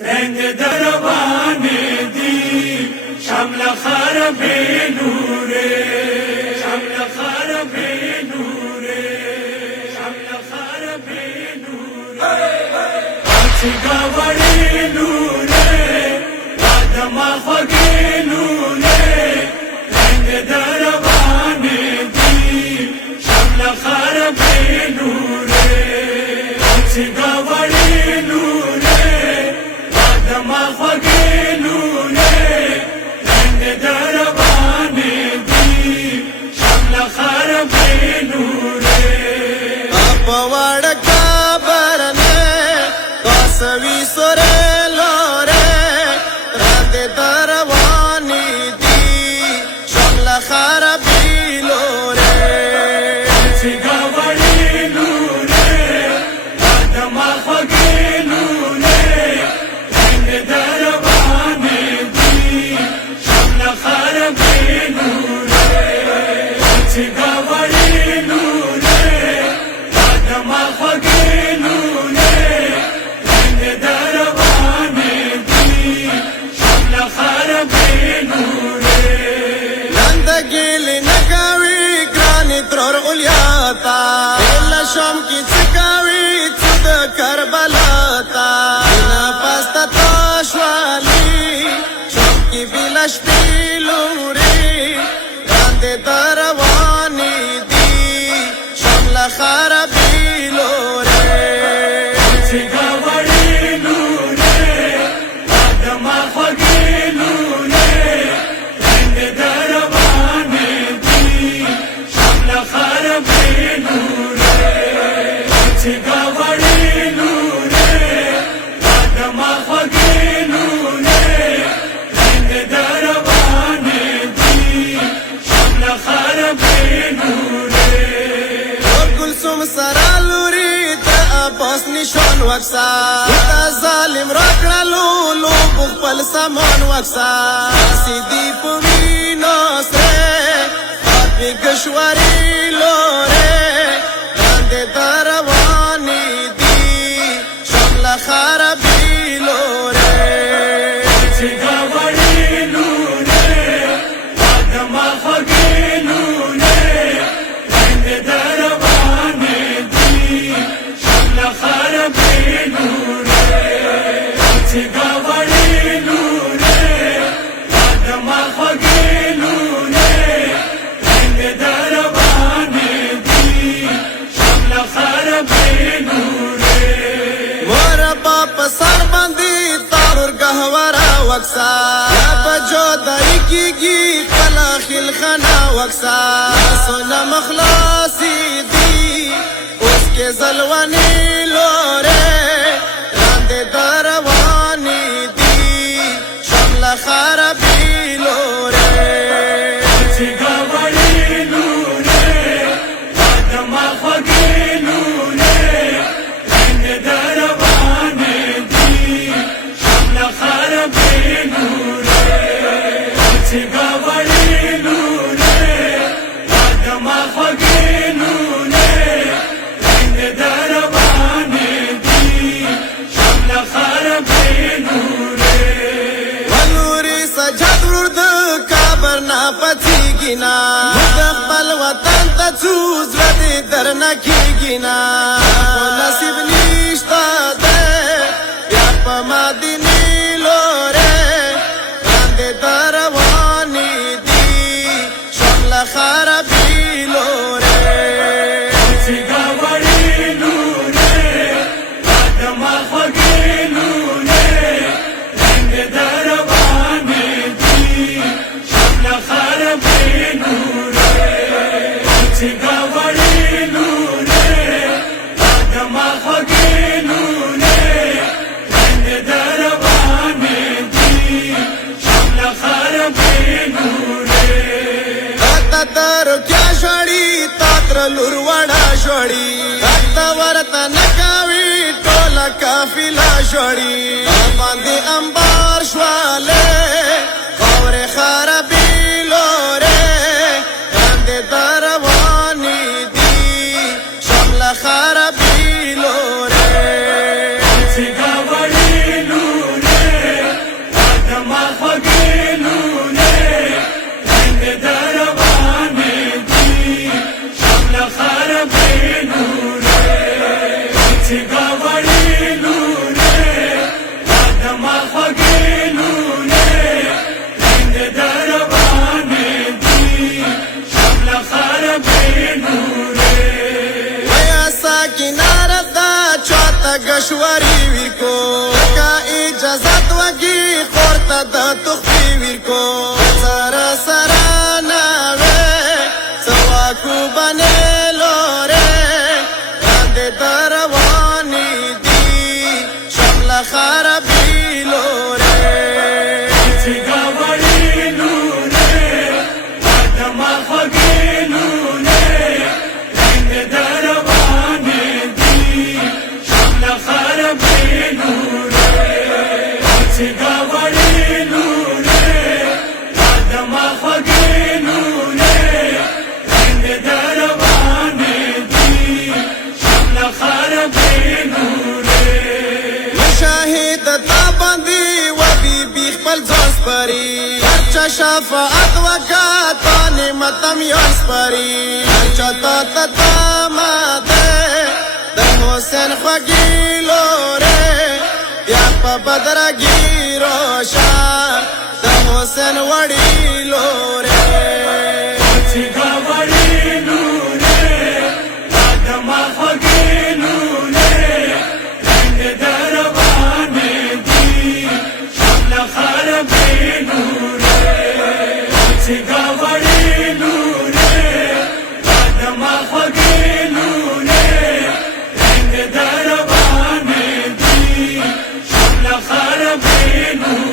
رنگ دربانے دی شمل خار بے نورے شمل خار بے نورے شمل خار بے نورے اچھی گاوڑی نورے آدمہ خوگی نورے رنگ دربانے دی شمل خار بے نورے اچھی گاوڑی نورے ما خوگی نورے رنگ دربانے دی شمل خار بے نورے اپوڑ کابرنے قاسوی سورے لورے رنگ دربانی دی شمل خار بے لورے اچھی گاوڑی نورے آدمہ خوگی نورے دربانے دی شمل خار بے نورے اچھی گاوڑی نورے آدمہ خوگی نورے رنگ دربانے دی شمل خار بے نورے نند گیل نکاوی گرانی ترور اولیاتا ایلا شام کی چکاوی چود کربلاتا بلش پیلوری رند دروانی دی شمل خار بے لورے اچھی گاوڑی نورے آدمہ خوگی نورے رنگ دربانے دی شمل خار بے نورے اچھی گاوڑی نورے آدمہ خوگی نورے دربانے دی شمل خار بے نورے گلسم سرالوری تا عباس نشان وکسا تا ظالم راکڑلو لو بخپل سامان وکسا سیدی پوی ناسرے خاپی گشواری لورے رند دربانی دی شمل خار بے لورے اچھی گاوڑی نورے آدمہ خوگی نورے رنگ دربانے دی شمل خار بے نورے اچھی گاوڑی نورے آدمہ خوگی نورے رنگ دربانے دی شمل خار بے نورے مور باپ سر بندی تارور گہورا وکسا یا بجو دائی کی گی قلا خیل خنا وکسا سونا مخلاصی دی اس کے ظلوانی لورے رند دروانی دی شمل خار بے لورے اچھی گاوڑی نورے آدمہ خوگی نورے رنگ دربانے دی شمل خار بے نورے اچھی گاوڑی نورے آدمہ خوگی نورے رنگ دربانے دی شمل خار بے نورے ونوری سجاد ورد کابر نا پچی گینا مدقبل وطن تا چوز ردی در نکی گینا نصیب نیشتا دے یا پا مدینی لورے رند دروانی دی شمل خار بے لورے اچھی گاوڑی نورے آدمہ خوگی نورے رنگ دربانے دی شمل خار بے نورے اچھی گاوڑی نورے آدمہ خوگی نورے رنگ دربانے دی شمل خار بے نورے تا تارو کیا شوڑی تاتر لور وڑا شوڑی تا ورتا نکاوی ٹولا کافلا شوڑی باندی انبار شوالے خور خار بے لورے رند دروانی دی شمل خار بے لورے اچھی گاوڑی نورے مشورې ورکو لکه اجازت وږي خور ته د تخفي ورکو سره سره ناوې سواکو بنې لورې لاندې دروانې دي شمله خرابي لورې چې گاوړې لورې ادمه خوږې لورې رنګ دروانې دي شمله خرابې لورې چې گاوړې لورې ادمه خوږې لورې رنګ دروانې دي شمله خرابې لورې شاهد تا باندې و بی خپل ځان سپاري هرچا شفاعت وکا تا نعمتم یو سپاري هرچا تا تا ماته د حسین خوږی لورې بیا په بدرګي روشا د حسین وړي لورې چې گاوړې لورې ادمه خوږې لورې رنګ دروانې دي شمله خرابې لورې چې گاوړې لورې ادمه خوږې لورې رنګ دروانې دي شمله خرابې لورې